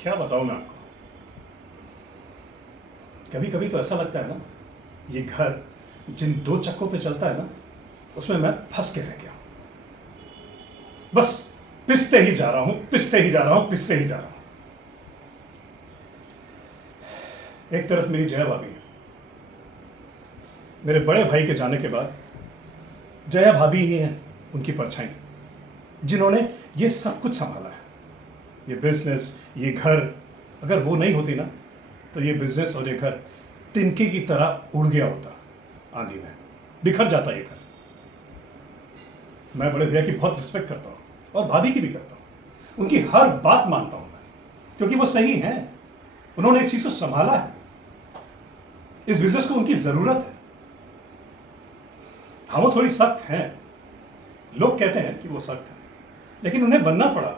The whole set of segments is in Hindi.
क्या बताऊं मैं आपको। कभी कभी तो ऐसा लगता है ना, ये घर जिन दो चक्कों पे चलता है ना, उसमें मैं फंस के रह गया हूं। बस पिसते ही जा रहा हूं, पिसते ही जा रहा हूं, पिसते ही जा रहा हूं। एक तरफ मेरी जया भाभी है। मेरे बड़े भाई के जाने के बाद जया भाभी ही हैं उनकी परछाई, जिन्होंने ये सब कुछ संभाला है। ये बिजनेस, ये घर, अगर वो नहीं होती ना, तो ये बिजनेस और ये घर तिनके की तरह उड़ गया होता, आंधी में बिखर जाता ये घर। मैं बड़े भैया की बहुत रिस्पेक्ट करता हूँ और भाभी की भी करता हूँ। उनकी हर बात मानता हूँ मैं, क्योंकि वो सही हैं। उन्होंने इस चीज को संभाला है। इस बिजनेस को उनकी जरूरत है। हाँ, वो थोड़ी सख्त हैं। लोग कहते हैं कि वो सख्त हैं, लेकिन उन्हें बनना पड़ा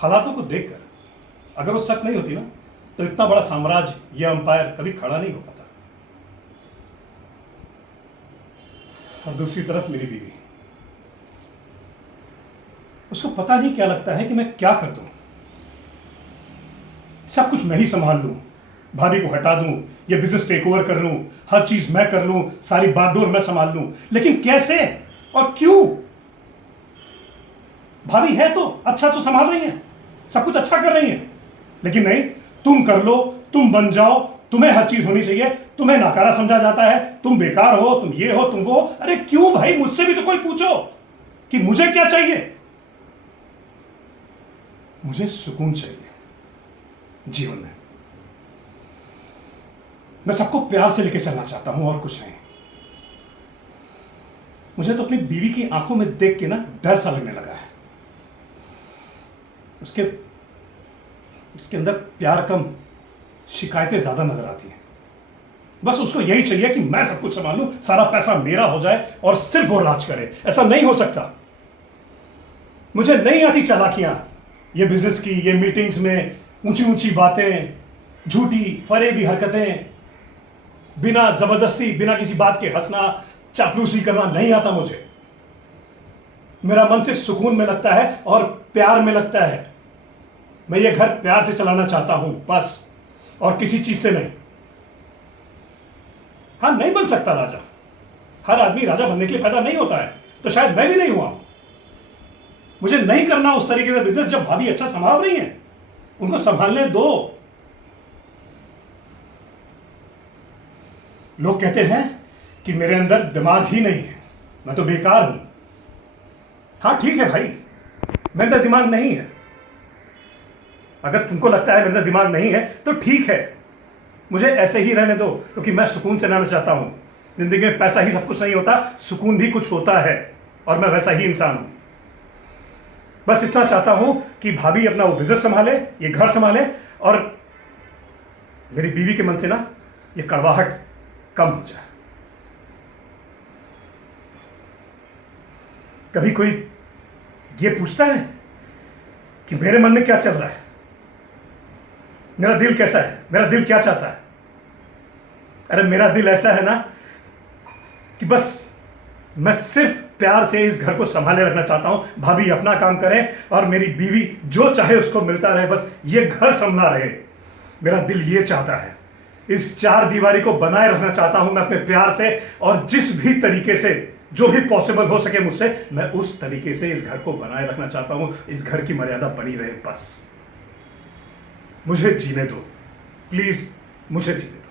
हालातों को देखकर। अगर वो सख्त नहीं होती ना, तो इतना बड़ा साम्राज्य या अंपायर कभी खड़ा नहीं हो पाता। और दूसरी तरफ मेरी बीवी, उसको पता नहीं क्या लगता है कि मैं क्या कर दूं। सब कुछ मैं ही संभाल लूं, भाभी को हटा दूं, ये बिजनेस टेक ओवर कर लूं, हर चीज मैं कर लूं, सारी बागडोर मैं संभाल लूं। लेकिन कैसे और क्यों? भाभी है तो अच्छा, तो संभाल रही है, सब कुछ अच्छा कर रही है। लेकिन नहीं, तुम कर लो, तुम बन जाओ, तुम्हें हर चीज होनी चाहिए, तुम्हें नाकारा समझा जाता है, तुम बेकार हो, तुम ये हो, तुम वो। अरे क्यों भाई? मुझसे भी तो कोई पूछो कि मुझे क्या चाहिए। मुझे सुकून चाहिए जीवन में। मैं सबको प्यार से लेकर चलना चाहता हूं और कुछ नहीं। मुझे तो अपनी बीवी की आंखों में देख के ना डर सा लगने लगा है। उसके अंदर प्यार कम, शिकायतें ज्यादा नजर आती हैं। बस उसको यही चाहिए कि मैं सब कुछ संभाल लूं, सारा पैसा मेरा हो जाए और सिर्फ वो राज करे। ऐसा नहीं हो सकता। मुझे नहीं आती चालाकियां, ये बिजनेस की, ये मीटिंग्स में ऊंची ऊंची बातें, झूठी फरेबी हरकतें, बिना जबरदस्ती, बिना किसी बात के हंसना, चापलूसी करना नहीं आता मुझे। मेरा मन सिर्फ सुकून में लगता है और प्यार में लगता है। मैं ये घर प्यार से चलाना चाहता हूं बस, और किसी चीज से नहीं। हाँ, नहीं बन सकता राजा। हर आदमी राजा बनने के लिए पैदा नहीं होता है, तो शायद मैं भी नहीं हुआ। मुझे नहीं करना उस तरीके से बिजनेस। जब भाभी अच्छा संभाल रही हैं, उनको संभालने दो। लोग कहते हैं कि मेरे अंदर दिमाग ही नहीं है, मैं तो बेकार हूं। हाँ ठीक है भाई, मेरे अंदर दिमाग नहीं है। अगर तुमको लगता है मेरे अंदर दिमाग नहीं है तो ठीक है, मुझे ऐसे ही रहने दो, क्योंकि मैं सुकून से रहना चाहता हूं। जिंदगी में पैसा ही सब कुछ नहीं होता, सुकून भी कुछ होता है, और मैं वैसा ही इंसान हूं। बस इतना चाहता हूं कि भाभी अपना वो बिजनेस संभाले, ये घर संभाले, और मेरी बीवी के मन से ना ये कड़वाहट कम हो जाए। कभी कोई ये पूछता है कि मेरे मन में क्या चल रहा है, मेरा दिल कैसा है, मेरा दिल क्या चाहता है। अरे मेरा दिल ऐसा है ना कि बस मैं सिर्फ प्यार से इस घर को संभाले रखना चाहता हूं। भाभी अपना काम करे और मेरी बीवी जो चाहे उसको मिलता रहे, बस ये घर संभला रहे। मेरा दिल ये चाहता है। इस चार दीवारी को बनाए रखना चाहता हूं मैं अपने प्यार से, और जिस भी तरीके से, जो भी पॉसिबल हो सके मुझसे, मैं उस तरीके से इस घर को बनाए रखना चाहता हूं। इस घर की मर्यादा बनी रहे बस। मुझे जीने दो प्लीज, मुझे जीने दो।